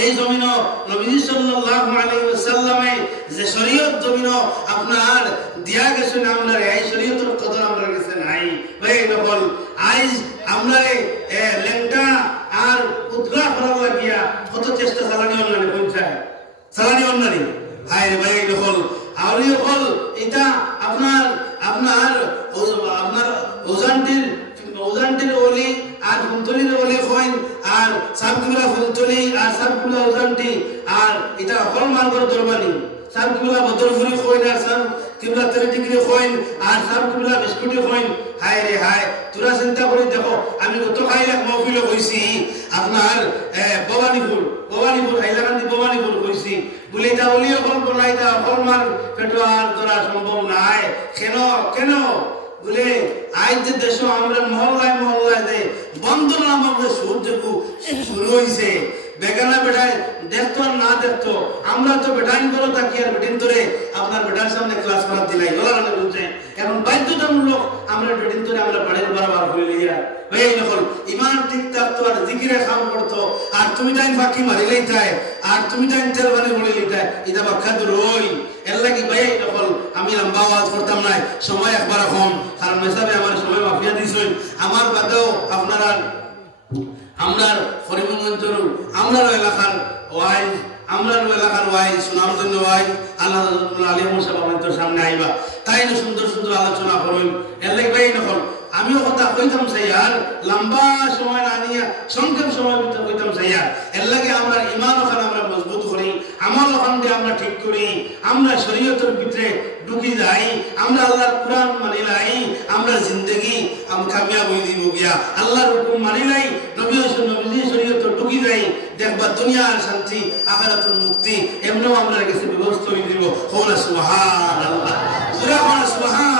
এই জমিনও নবী সাল্লাল্লাহু আলাইহি ওয়াসাল্লামে যে শরীয়ত জমিনও আপনার দিয়া গেছেন আমরা এই শরীয়তের কদর আমরা কাছে নাই ভাই নকল আইজ আমরা লেংটা আর উদ্রা করার লাগিয়া কত চেষ্টা চালানি অনলাইনে পৌঁছায় চালানি অনলাইনে হায় রে ভাই নকল আউলি হল এটা আপনার আপনার আপনার ওজানটির ওলি আর ফুলতলির ওলি কইন আর সাবগুলা ফুলতলি আর সাবগুলা ওজানটি আর এটা হল মার্গর দরবানি সাবগুলা বদরফুরি কইন আর সাব কিবলা 30 ডিগ্রি কইন আর সাবগুলা বিস্কুটি কইন হায় রে হায় তোরা চিন্তা করে দেখো আমি কত খাই এক মহফিলে কইছি আপনার ভবানীপুর হাইলাকান্দি ভবানীপুর কইছি বলে এটা ওলিও কল বলাই দা হলমার পেটোয়ার তোরা সম্ভব নাই কেন বলে আজ যে দেশ আমরা মহল্লায় যে বন্ধন আমাদের সূর্যকু শুরু হয়েছে বেগানা বেটায় দেখতো আর না দেখতো আমরা তো বেটাইন করো তাকি আর বেটিন ধরে আপনার বেটার সামনে ক্লাস করার দিলাই ওলা রান্না বুঝছে এখন বাধ্যতামূলক আমরা বেটিন ধরে আমরা বাড়ির বারবার হয়ে লিয়া ভাই নকল ইমান ঠিক থাকতো আর জিকিরে খাম করতো আর তুমি টাইম ফাঁকি মারিলেই তাই আর তুমি টাইম তেলবানি বলিলেই তাই এটা বাক্কা তো রই এর লাগি ভাই নকল আমি লম্বা আওয়াজ করতাম নাই সময় একবার কম কারণ হিসাবে আমার সময় মাফিয়া দিছেন আমার বাদেও আপনারা আমরার হরিমঙ্গল আমরার এলাকার ওয়াইজ সুনামধন্য ওয়াইজ আল্লাহ আলী মুসা বাবার সামনে আইবা তাই না সুন্দর সুন্দর আলোচনা করুন এর লাগি ভাই নকল আমিও কথা কইতাম সাইয়ার লম্বা সময় না নিয়ে সংক্ষেপ সময় ভিতরে কইতাম সাইয়ার এর লাগে আমরা ঈমান ওখানে আমরা মজবুত করি আমল ওখান দিয়ে আমরা ঠিক করি আমরা শরীয়তের ভিতরে ঢুকি যাই আমরা আল্লাহর কুরআন মানি লাই আমরা জিন্দেগি কামিয়াব হই দিব গিয়া আল্লাহর হুকুম মানি লাই নবীর শরীয়ত ঢুকি যাই দেখবা দুনিয়ার শান্তি আখিরাতুল মুক্তি এমনও আমরা কাছে ব্যবস্থা হই দিব কোনা সুবহানাল্লাহ সুবহানাল্লাহ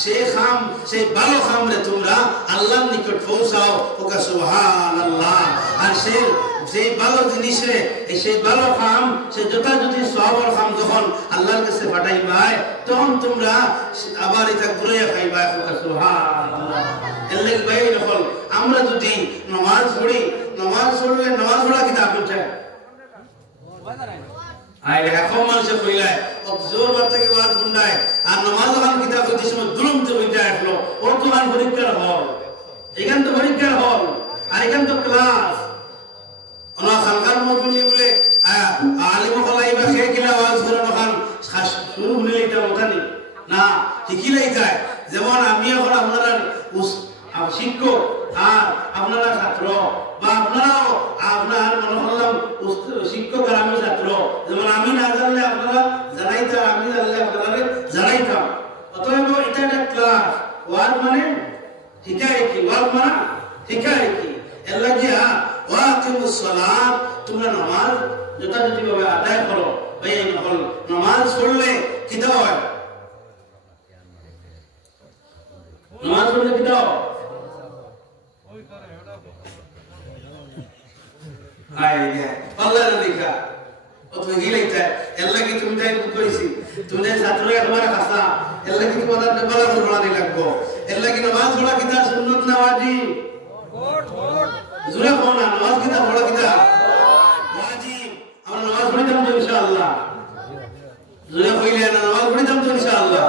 সেই খাম সেই ভালো খাম রে তোমরা আল্লাহর নিকট পৌঁছাও ওকে সুবহানাল্লাহ আর সেই ভালো জিনিসে সেই ভালো খাম সেই যথাযথি সওয়াবের খাম যখন আল্লাহর কাছে পাঠাইবাই তখন তোমরা আবার এটা ঘুরে খাইবা ওকে সুবহানাল্লাহ এর লাগি ভাই যখন আমরা যদি নামাজ পড়ি নামাজ পড়লে নামাজ পড়া কি দাবি উঠে আই এখন মানুষে কইলাই জোর বাদ থেকে বাদ গুন্ডায় আর নামাজ খান কিতাব হইতে সময় দুলুম তো হইতে আসলো ওর তো খান পরীক্ষার হল এখান তো পরীক্ষার হল আর এখান তো ক্লাস ওনা খানকার মজুলি বলে আলিম হলাইবা খেয়ে কিলা আওয়াজ করে নখান শুরু হলে এটা ওখানে না শিখিলাই যায় যেমন আমি এখন আপনারা শিক্ষক আর আপনারা ছাত্র বা আপনারাও আপনার মনে করলাম শিক্ষক আর আমি ছাত্র যেমন আমি না জানলে আপনারা জানাইতাম আমি জানলে আপনারা জানাইতাম অতএব এটা একটা ক্লাস ওয়ার মানে শিখাই কি ওয়ার মানে শিখাই কি এর লাগিয়া ওয়াকিমুস সালাত তোমরা নামাজ যথাযথভাবে আদায় করো ভাই নামাজ পড়লে কি হয় নামাজ পড়লে কি দাও আল্লাহর লেখা অথবা গিলাইতা এর লাগি তুমি তাই কইছি তুমি ছাত্র একবার খাসা এর লাগি তোমাদের বলা পড়ানি লাগবো এর লাগি নামাজ পড়া কিতা সুন্নাত না ওয়াজিব জোরে কোন নামাজ কিতা পড়া কিতা ওয়াজিব আমরা নামাজ পড়িতাম তো ইনশাআল্লাহ জোরে কইলে না নামাজ পড়িতাম তো ইনশাআল্লাহ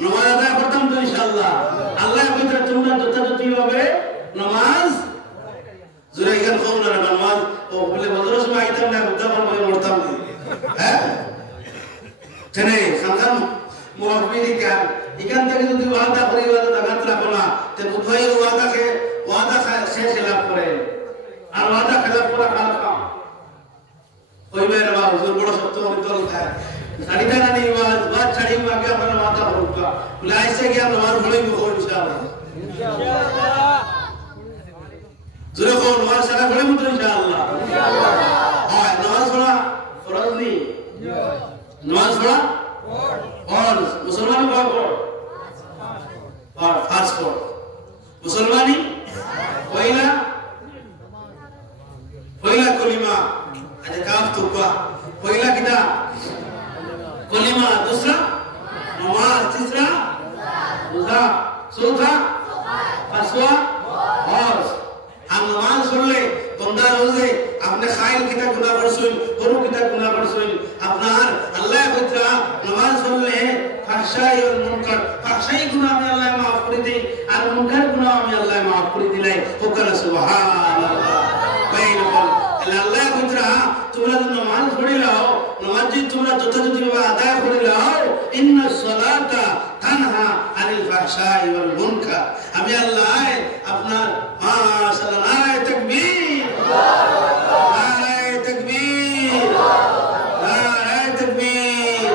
নামাজ আদায় করতাম তো ইনশাআল্লাহ আল্লাহ কইতা তোমরা যথাযথভাবে নামাজ জোরে গান কোন না নামাজ ও বলে বদরস মা আইতাম না বুদ্ধা বলে মরতাম হ্যাঁ তেনে খানকান মুআফিলি কান এখান থেকে যদি ওয়াদা করি ওয়াদা দাগাত রাখো না তে বুধবাই ওয়াদা শেষ খেলাফ করে আর ওয়াদা খেলাফ করা কাম ওই মেয়ের মা হুজুর বড় সত্য অন্তর থাকে সারিটা না নেই বাদ ছাড়ি মাকে আমরা ওয়াদা করুকা বলে আইসে কি আমরা নামাজ পড়িব ইনশাআল্লাহ ইনশাআল্লাহ জোরে কোন নামাজ সারা পড়িব তো ইনশাআল্লাহ হ্যাঁ নামাজ পড়া ফরজ নেই নামাজ পড়া ফরজ মুসলমান কয় পড় ফার্স্ট পড় মুসলমানি পয়লা কলিমা আজ কাফ তুকা পয়লা কিটা কলিমা दूसरा नमाज तीसरा रोजा चौथा पांचवा और हम नमाज सुन ले बंदा रोजे अपने खाइल किता गुनाह करसुन गरु किता गुनाह करसुन अपनार अल्लाह बतरा नमाज सुन ले फहशाई और मुनकर फहशाई गुनाह में अल्लाह माफ कर दे और मुनकर गुनाह में अल्लाह माफ कर दिले होकर सुभान अल्लाह बैन बोल अल्लाह बतरा তোমরা নামাজ পড়ে লাও নামাজ যদি তোমরা যথাযথভাবে আদায় করে লাও ইন্নাস সালাতা তানহা আনিল ফাহশাই ওয়াল মুনকার আমি আল্লাহ আপনার মাশাআল্লাহ নারায়ে তাকবীর নারায়ে তাকবীর নারায়ে তাকবীর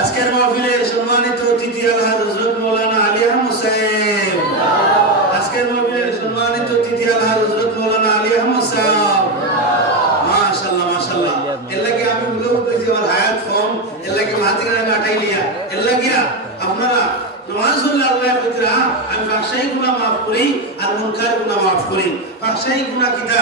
আজকের মাহফিলের সম্মানিত অতিথি আল্লাহ হযরত মাওলানা আলী আহমদ সাহেব আজকের মাহফিলের সম্মানিত অতিথি আল্লাহ হযরত মাওলানা আলী আহমদ সাহেব এলাকে আমি বলবো যে আমার হায়াত ফর্ম এলাকে মাতিরা আমি আটাই লিয়া এলাকে আপনারা নামাজ পড়লে আল্লাহ বলতে আমি ফাহশাই গুনাহ মাফ করি আর মুনকার গুনাহ মাফ করি ফাহশাই গুনাহ কিটা